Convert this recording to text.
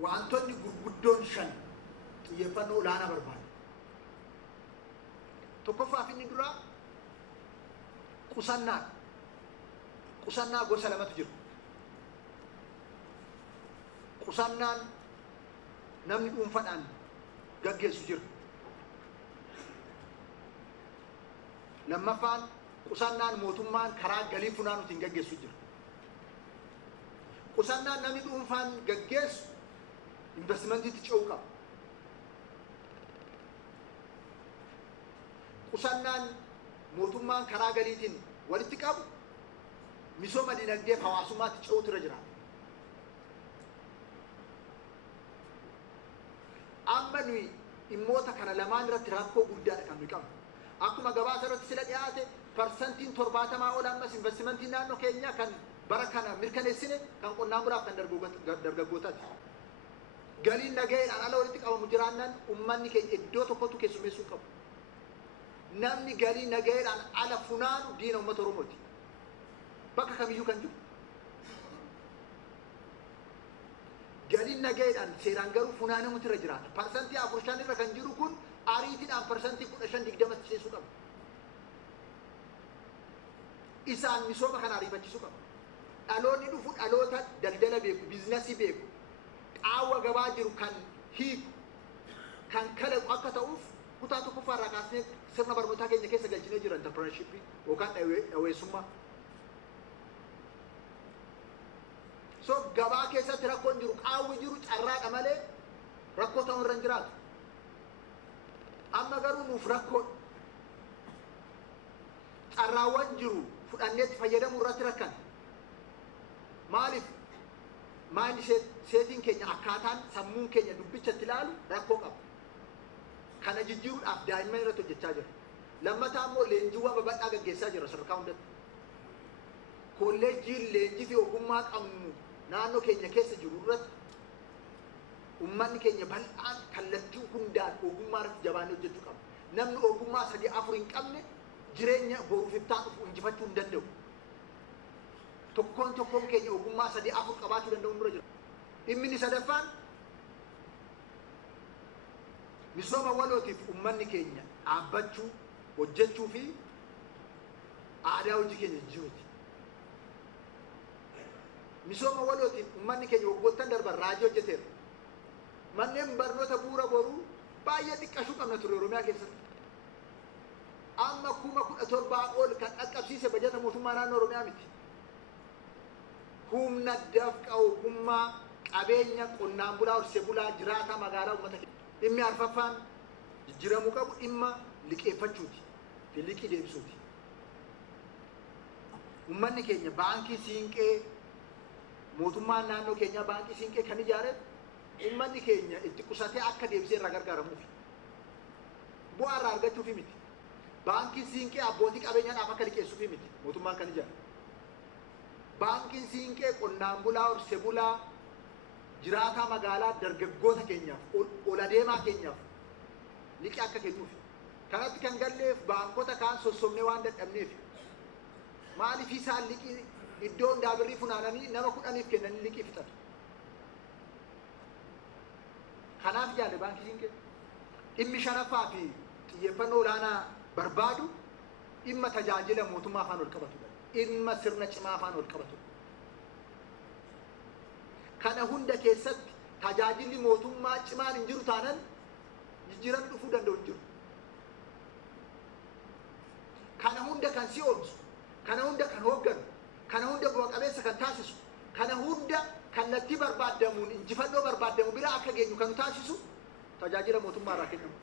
وأنتوني قدون شن يفنو لانا بربان تكفى في الندرة قصنا قو سلامة تجر قصنا نمني أنفن أن قد سجر لما فان قصنا موتمان كرا قليفنا نتنقج سجر قصنا نمني أنفن قد investment تشوكا قصنا موتمان كرا قليتين والاتقاب مسوما دينagdee hawaasummaa tishootu jira amma nuyi immoota kana lamaan irratti rakkoo guddaadha kan nuyi qabnu akkuma gabaasa irratti sila dhiyaate percentiin 70 ol ammas investmentiin naannoo keenya kan bara kana mirkaneessine kan qonnaan bulaaf kan dargaggootaati galiin nagayeedhaan ala walitti qabamu jiraannan ummanni keenya iddoo tokkotu keessummeessuu qabu namni galii nagayeedhaan ala funaanu diina uummata Oromooti bakka kamiyyuu kan jiru galiin nagayeedhaan seeraan garuu funaanamutu irra jiraata percentii 4 irra kan jiru kun ariitiidhaan percentii 15-20 ceesuu qaba isaan misooma kana ariifachiisuu qaba dhaloonni dhufu dhaloota daldala beeku biizinasii beeku qaawwa gabaa jiru kan hiiku kan kalaqu akka ta'uuf kutaa tokko farraa kaasnee sirna barnootaa keenya keessa galchinee jira entrepreneurship yookaan dhaweessummaa so gabaa keessatti rakkoon jiru qaawwi jiru carraadha malee rakkoo ta'uu irra hin jiraatu amma garuu nuuf rakkoo carraawwan jiru fudhanneetti fayyadamuu irratti rakkan maaliif maali seetiin keenya akkaataan sammuun keenya dubbichatti ilaalu rakkoo qaba kana jijjiiruudhaaf daa'imman irratti hojjechaa jira lammataa immoo leenjiiwwan babal'aa gaggeessaa jira sadarkaa hundatti kolleejjiin leenjii fi ogummaa qabnu naannoo keenya keessa jiru irratti ummanni keenya bal'aan kallattii hundaan ogummaa irratti jabaannee hojjechuu qaba namni ogummaa 3-4 hin qabne jireenya boruuf ibsaa dhufu injifachuu hin danda'u tokkoon keenya ogummaa 3-4 qabaachuu danda'u dura jira inni sadaffaan misooma walootiif ummanni keenya dhaabbachuu hojjechuu fi aadaa hojii keenya jijjiiruuti misooma walootiif ummanni keenya waggoottan darban raajii hojjeteera manneen barnoota bu'uura boruu baay'ee xiqqashuu qabna ture Oromiyaa keessatti amma 17,000 ol kan dhaqqabsiise bajata mootummaa naannoo Oromiyaa miti humna dafqa ogummaa qabeenya qonnaan bulaa horsee bulaa jiraata magaalaa uummata dhimmi arfaffaan jijjiiramuu qabu dhimma liqeeffachuuti fi liqii deebisuuti ummanni keenya baankii siinqee mootummaan naannoo keenya baankii siinqee kan ijaare ummanni keenya itti qusatee akka deebisee irraa gargaaramuuf bu'aa irraa argachuuf miti baankii siinqee abbootii qabeenyaadhaaf akka liqeessuuf miti mootummaan kan ijaare baankii siinqee qonnaan bulaa horsee bulaa jiraata magaalaa dargaggoota keenyaaf ol adeemaa keenyaaf liqii akka kennuuf kanatti kan galleef baankota kaan sossobnee waan dadhabneef maaliif isaan liqii iddoo daabirrii funaananii nama 10 kennanii liqii fixatu kanaaf jaalle baankii siinqee dhimmi shanaffaa fi xiyyeeffannoo olaanaa barbaadu dhimma tajaajila mootummaa afaan ol qabatudha dhimma sirna cimaa afaan ol qabatudha kana hunda keessatti tajaajilli mootummaa cimaan hin jiru taanan jijjiiramni dhufuu danda'u hin jiru kana hunda kan si oomsu kana hunda kan hoogganu kana hunda bu'a qabeessa kan taasisu kana hunda kallattii barbaadamuun injifannoo barbaadamu bira akka geenyu kan taasisu tajaajila mootummaa irraa kennamu